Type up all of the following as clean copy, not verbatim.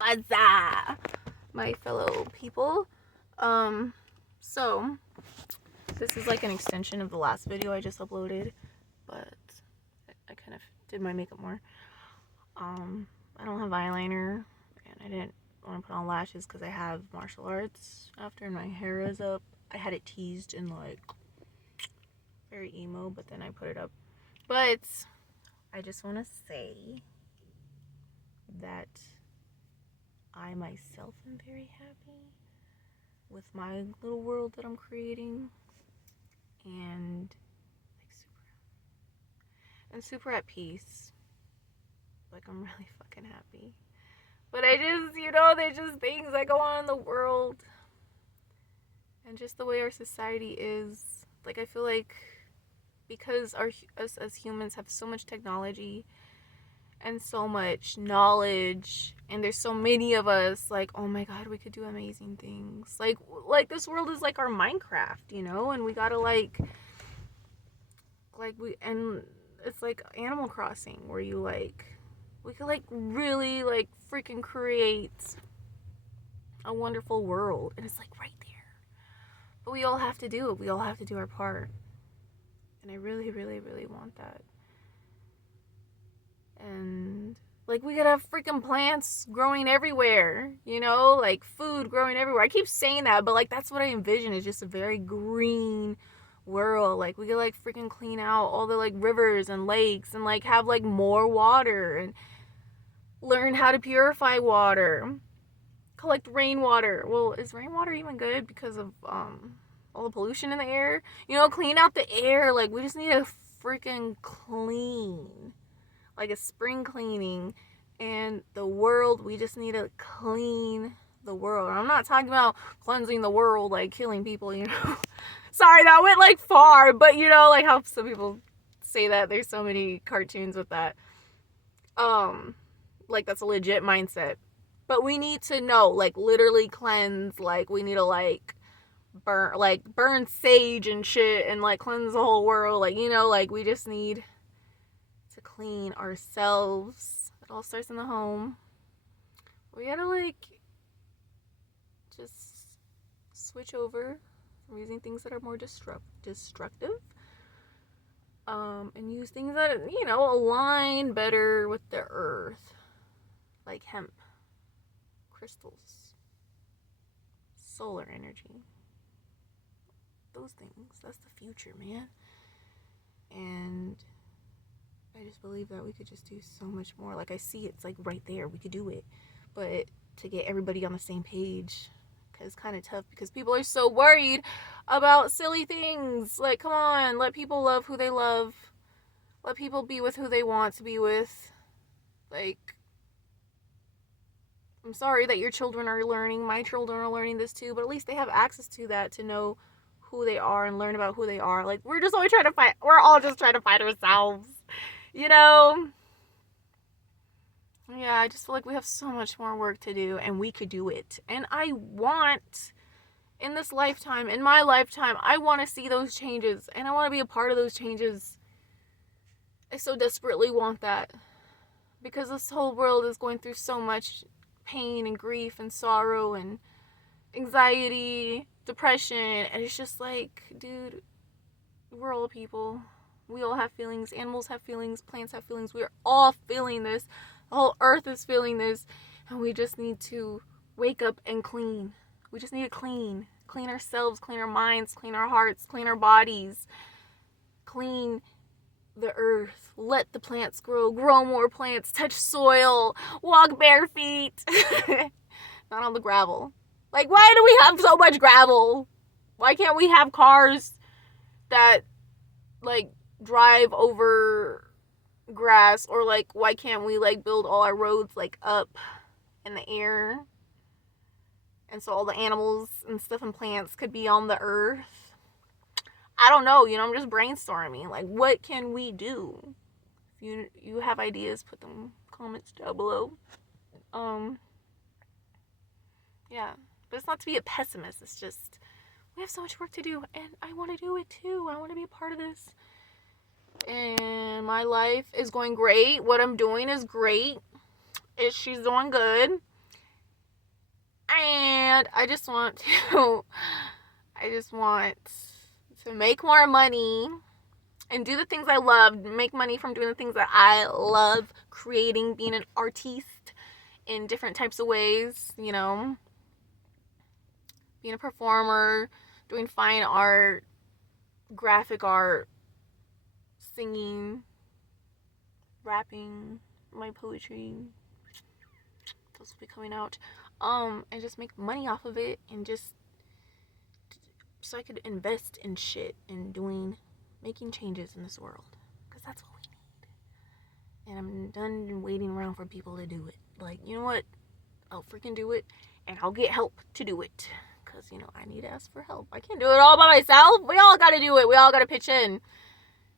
Huzzah! My fellow people. So this is like an extension of the last video I just uploaded, but I kind of did my makeup more. I don't have eyeliner, and I didn't want to put on lashes because I have martial arts after, and my hair is up. I had it teased and like very emo, but then I put it up. But I just want to say that I myself am very happy with my little world that I'm creating, and like super at peace. Like, I'm really fucking happy. But I just, there's just things that go on in the world, and just the way our society is. Like, I feel like because us as humans have so much technology and so much knowledge, and there's so many of us, like, oh my god, we could do amazing things. Like this world is like our Minecraft, and we gotta and it's like Animal Crossing, where we could really freaking create a wonderful world, and it's like right there. But we all have to do it. We all have to do our part. And I really, really, really want that. And like, we could have freaking plants growing everywhere, like food growing everywhere. I keep saying that, but like, that's what I envision, is just a very green world. Like, we could freaking clean out all the rivers and lakes, and have more water, and learn how to purify water, collect rainwater. Well, is rainwater even good because of all the pollution in the air? Clean out the air. Like, we just need a freaking clean, like a spring cleaning, and the world, we just need to clean the world. I'm not talking about cleansing the world like killing people, Sorry, that went far, but how some people say that. There's so many cartoons with that. That's a legit mindset. But we need to know, literally cleanse. We need to burn sage and shit, and cleanse the whole world. We just need to clean ourselves. It all starts in the home. We gotta just switch over from using things that are more destructive, and use things that align better with the earth, like hemp, crystals, solar energy. Those things. That's the future, man. And I just believe that we could just do so much more. Like, I see it's right there. We could do it. But to get everybody on the same page, because it's kind of tough, because people are so worried about silly things. Like, come on, let people love who they love. Let people be with who they want to be with. I'm sorry that your children are learning. My children are learning this too, but at least they have access to that, to know who they are and learn about who they are. We're just always trying to fight. We're all just trying to fight ourselves. Yeah, I just feel like we have so much more work to do, and we could do it. And I want, in this lifetime, in my lifetime, I want to see those changes, and I want to be a part of those changes. I so desperately want that, because this whole world is going through so much pain and grief and sorrow and anxiety, depression, and it's just dude, we're all people. We all have feelings. Animals have feelings. Plants have feelings. We're all feeling this. The whole earth is feeling this, and we just need to wake up and clean. We just need to clean ourselves, clean our minds, clean our hearts, clean our bodies, clean the earth. Let the plants grow more plants, touch soil, walk bare feet. Not on the gravel. Why do we have so much gravel? Why can't we have cars that drive over grass? Or why can't we build all our roads up in the air, and so all the animals and stuff and plants could be on the earth? I don't know, I'm just brainstorming. What can we do? If you have ideas, put them in the comments down below. Yeah, but it's not to be a pessimist. It's just, we have so much work to do, and I want to do it too. I want to be a part of this. And my life is going great. What I'm doing is great. She's doing good. And I just want to make more money and do the things I love, make money from doing the things that I love, creating, being an artiste in different types of ways, you know, being a performer, doing fine art, graphic art, singing, rapping, my poetry. Those will be coming out. And just make money off of it, and just so I could invest in shit and making changes in this world, because that's what we need. And I'm done waiting around for people to do it. Like, you know what? I'll freaking do it, and I'll get help to do it, because, you know, I need to ask for help. I can't do it all by myself. We all gotta do it. We all gotta pitch in.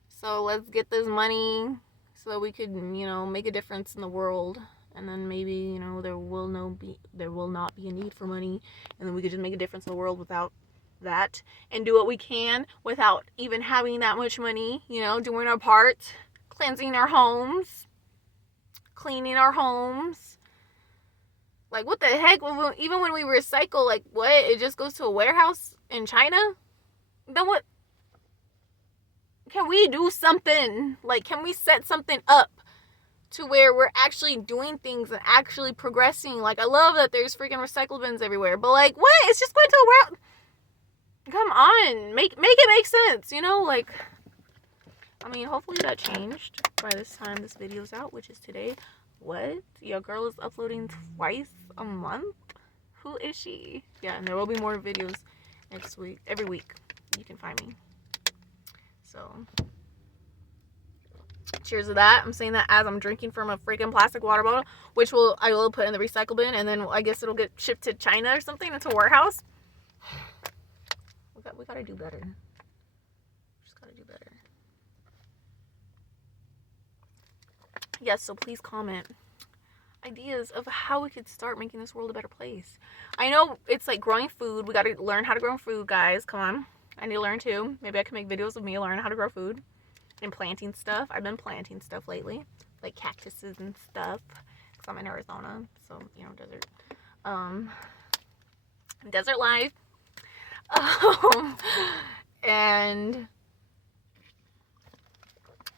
So let's get this money so that we could, you know, make a difference in the world. And then maybe, you know, there will not be a need for money, and then we could just make a difference in the world without that, and do what we can without even having that much money, you know, doing our part, cleansing our homes, cleaning our homes. Like, what the heck? Even when we recycle, like, what? It just goes to a warehouse in China? Then what? Can we do something? Like, can we set something up to where we're actually doing things and actually progressing? Like, I love that there's freaking recycle bins everywhere, but like, what? It's just going to a warehouse. Come on, make it make sense, you know? Like, I mean, hopefully that changed by this time this video's out, which is today. What? Your girl is uploading twice a month? Who is she? Yeah, and there will be more videos next week. Every week you can find me. So, cheers to that. I'm saying that as I'm drinking from a freaking plastic water bottle, which I will put in the recycle bin, and then I guess it'll get shipped to China or something. It's a warehouse. We gotta do better. Just gotta do better. Yes, so please comment ideas of how we could start making this world a better place. I know it's like growing food. We gotta learn how to grow food, guys. Come on. I need to learn too. Maybe I can make videos of me learning how to grow food and planting stuff. I've been planting stuff lately, like cactuses and stuff, because I'm in Arizona, so, you know, desert life. And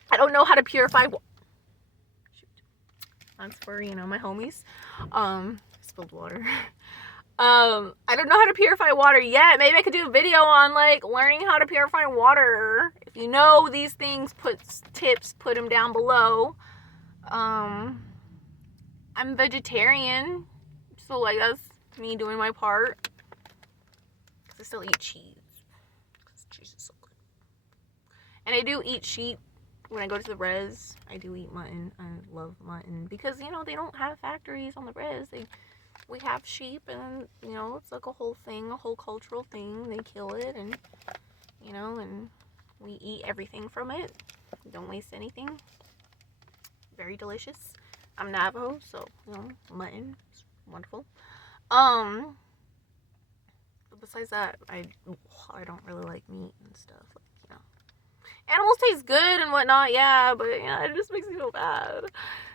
I don't know how to purify that's for, you know, my homies. Spilled water. I don't know how to purify water yet. Maybe I could do a video on, like, learning how to purify water. If you know these things, put them down below. I'm vegetarian, so, like, that's me doing my part. I still eat cheese, because cheese is so good. And I do eat sheep. When I go to the res, I do eat mutton. I love mutton, because, you know, they don't have factories on the res. We have sheep, and, you know, it's like a whole thing, a whole cultural thing. They kill it, and, you know, and we eat everything from it. Don't waste anything. Very delicious. I'm Navajo, so, you know, mutton is wonderful. But besides that, I don't really like meat and stuff. Like, you know, animals taste good and whatnot, yeah, but, you know, it just makes me feel bad.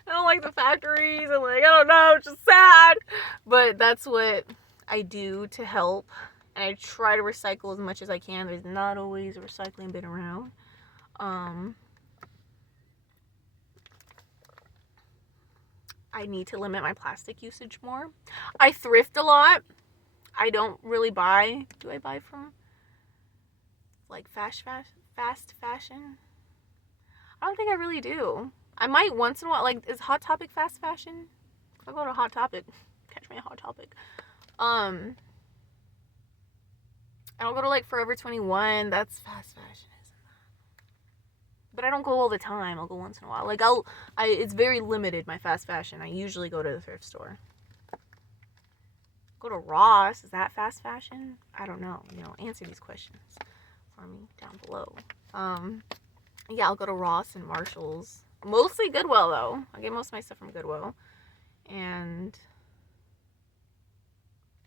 I don't like the factories, and, like, I don't know, it's just sad. But that's what I do to help, and I try to recycle as much as I can. There's not always a recycling bin around. I need to limit my plastic usage more. I thrift a lot. I don't really buy. Do I buy from, like, fast fashion? I don't think I really do. I might once in a while. Like, is Hot Topic fast fashion? I'll go to Hot Topic. Catch me at Hot Topic. And I'll go to, like, Forever 21. That's fast fashion, isn't that? But I don't go all the time. I'll go once in a while. Like, it's very limited, my fast fashion. I usually go to the thrift store. Go to Ross. Is that fast fashion? I don't know. You know, answer these questions for me down below. Yeah, I'll go to Ross and Marshall's. Mostly Goodwill, though. I get most of my stuff from Goodwill. And,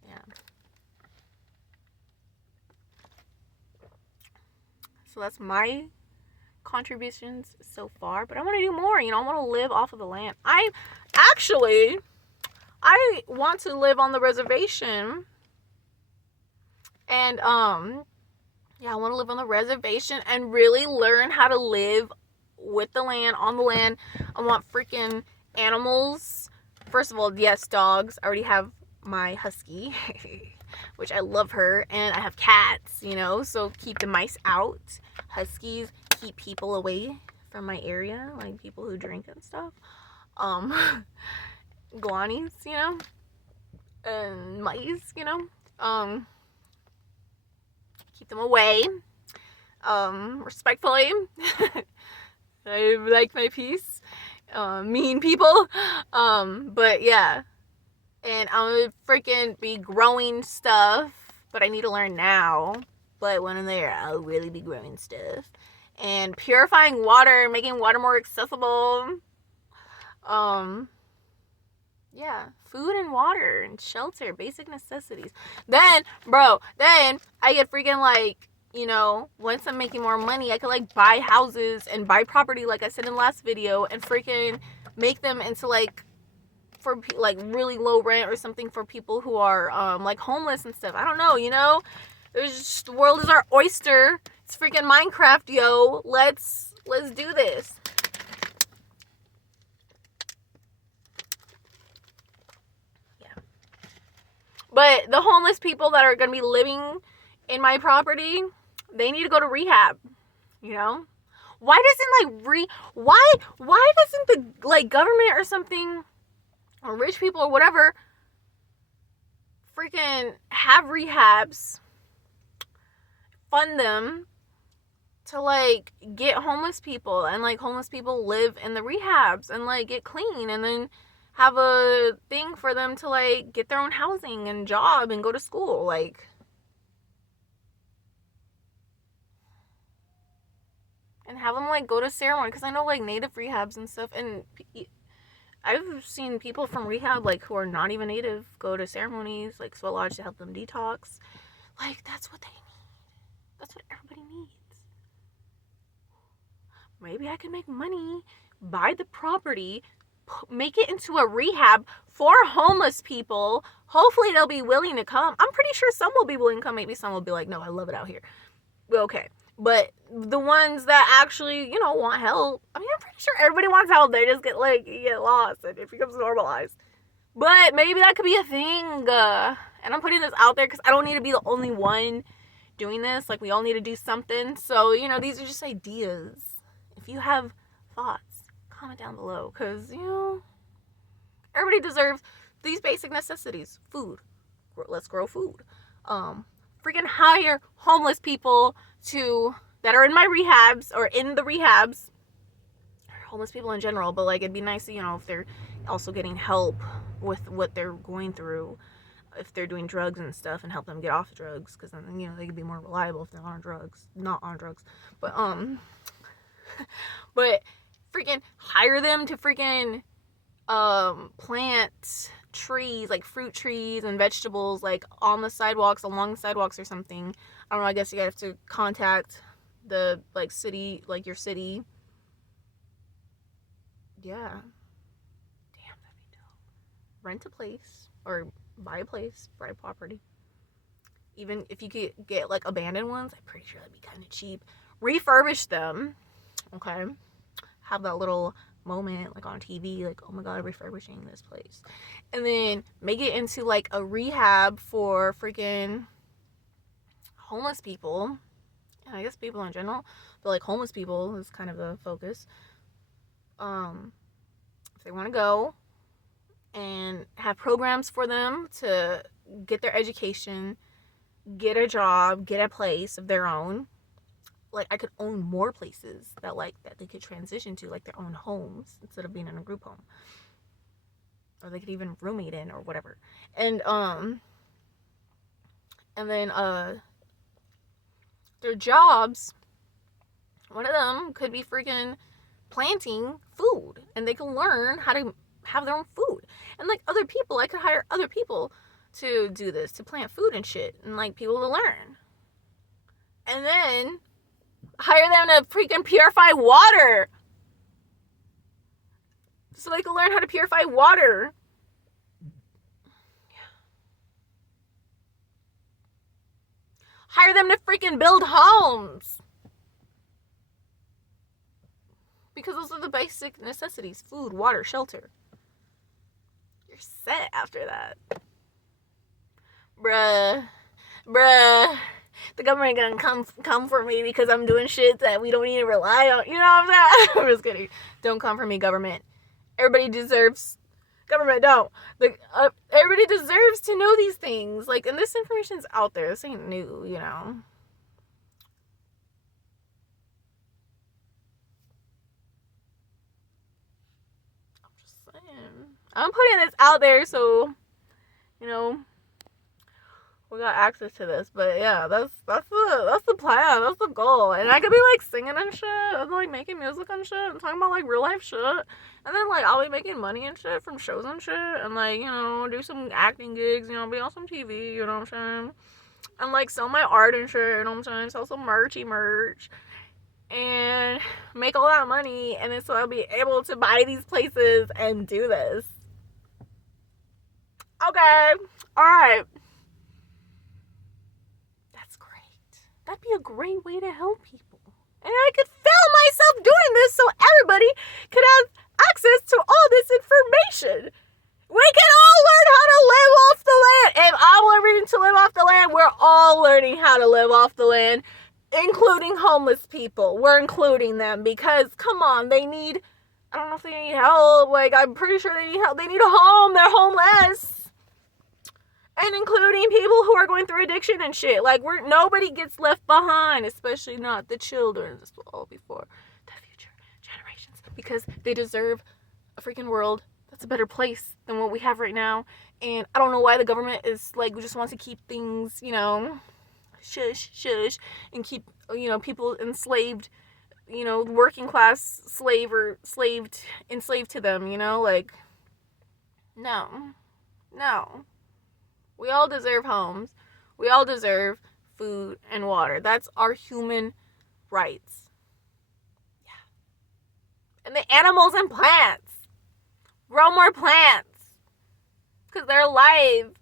yeah. So that's my contributions so far. But I want to do more. You know, I want to live off of the land. I want to live on the reservation. And yeah, I want to live on the reservation and really learn how to live with the land, on the land. I want freaking animals. First of all, yes, dogs. I already have my husky, which I love her, and I have cats, you know, so keep the mice out. Huskies keep people away from my area, like people who drink and stuff. Guanis, you know, and mice, you know, keep them away, respectfully. I like my peace. Mean people. But yeah. And I'm gonna freaking be growing stuff, but I need to learn now. But when I'm there, I'll really be growing stuff. And purifying water, making water more accessible. Yeah, food and water and shelter, basic necessities. Then I get freaking like, you know, once I'm making more money, I could like buy houses and buy property, like I said in the last video, and freaking make them into like, for like really low rent or something for people who are like homeless and stuff. I don't know, you know, there's just, the world is our oyster. It's freaking Minecraft, yo. Let's do this. Yeah. But the homeless people that are gonna be living in my property, they need to go to rehab, you know. Why doesn't like why doesn't the like government or something, or rich people or whatever, freaking have rehabs, fund them to like get homeless people, and like homeless people live in the rehabs and like get clean, and then have a thing for them to like get their own housing and job and go to school, like. And have them like go to ceremony, because I know like native rehabs and stuff, and I've seen people from rehab like who are not even native go to ceremonies like Sweat Lodge to help them detox. Like, that's what they need. That's what everybody needs. Maybe I can make money, buy the property, make it into a rehab for homeless people. Hopefully they'll be willing to come. I'm pretty sure some will be willing to come. Maybe some will be like, no, I love it out here. Okay. But the ones that actually, you know, want help, I mean, I'm pretty sure everybody wants help. They just get lost and it becomes normalized. But maybe that could be a thing. And I'm putting this out there because I don't need to be the only one doing this. Like, we all need to do something. So, you know, these are just ideas. If you have thoughts, comment down below. Because, you know, everybody deserves these basic necessities. Food. Let's grow food. Freaking hire homeless people that are in my rehabs or in the rehabs, homeless people in general, but like it'd be nice, you know, if they're also getting help with what they're going through, if they're doing drugs and stuff, and help them get off drugs, because then, you know, they could be more reliable if they're not on drugs, but but freaking hire them to freaking plant trees, like fruit trees and vegetables, like on the sidewalks, along the sidewalks or something. I don't know, I guess you have to contact the like city, like your city. Yeah. Damn, that'd be dope. Rent a place or buy a place, buy a property. Even if you could get like abandoned ones, I'm pretty sure that'd be kind of cheap. Refurbish them. Okay. Have that little moment like on TV, like, oh my god, refurbishing this place, and then make it into like a rehab for freaking homeless people, and I guess people in general, but like homeless people is kind of the focus. If they want to go, and have programs for them to get their education, get a job, get a place of their own. Like, I could own more places that they could transition to, like their own homes, instead of being in a group home, or they could even roommate in or whatever. And then their jobs, one of them could be freaking planting food, and they can learn how to have their own food. And like other people, I could hire other people to do this, to plant food and shit, and like people to learn. And then hire them to freaking purify water, so they can learn how to purify water. Hire them to freaking build homes. Because those are the basic necessities. Food, water, shelter. You're set after that. Bruh. The government gonna come for me because I'm doing shit that we don't need to rely on. You know what I'm saying? I'm just kidding. Don't come for me, government. Everybody deserves... Government, don't. Everybody deserves to know these things. Like, and this information's out there. This ain't new, you know. I'm just saying. I'm putting this out there so, you know, we got access to this. But yeah, that's the plan. That's the goal. And I could be like singing and shit, and like making music and shit, and talking about like real life shit. And then like I'll be making money and shit from shows and shit, and like, you know, do some acting gigs, you know, be on some TV, you know what I'm saying? And like sell my art and shit, you know what I'm saying? Sell some merch, and make all that money, and then so I'll be able to buy these places and do this. Okay, alright. That'd be a great way to help people. And I could film myself doing this so everybody could have access to all this information. We can all learn how to live off the land. If I'm learning to live off the land, we're all learning how to live off the land, including homeless people. We're including them because, come on, they need, I don't know if they need help. Like, I'm pretty sure they need help. They need a home. They're homeless. And including people who are going through addiction and shit. Like, nobody gets left behind, especially not the children. This will all be for the future generations. Because they deserve a freaking world that's a better place than what we have right now. And I don't know why the government is, like, just wants to keep things, you know, shush, and keep, you know, people enslaved, you know, working class enslaved to them, you know? Like, no. We all deserve homes. We all deserve food and water. That's our human rights. Yeah. And the animals and plants. Grow more plants. Because they're alive.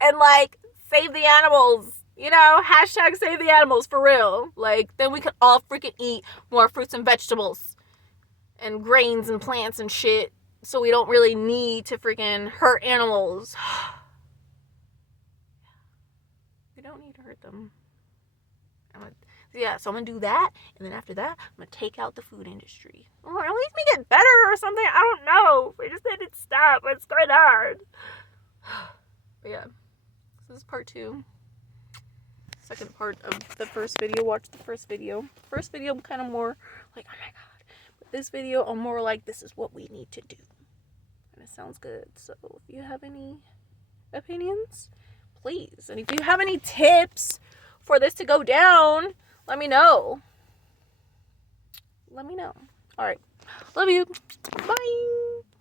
And, like, save the animals. You know, hashtag save the animals for real. Like, then we could all freaking eat more fruits and vegetables. And grains and plants and shit. So we don't really need to freaking hurt animals. Don't need to hurt them. So I'm gonna do that, and then after that, I'm gonna take out the food industry. Or at least make it better or something. I don't know. I just said it stop. It's quite hard. But yeah, this is part 2. Second part of the first video. Watch the first video. First video, I'm kind of more like, oh my god. But this video, I'm more like, this is what we need to do. And it sounds good. So if you have any opinions, please. And if you have any tips for this to go down, let me know. All right. Love you. Bye.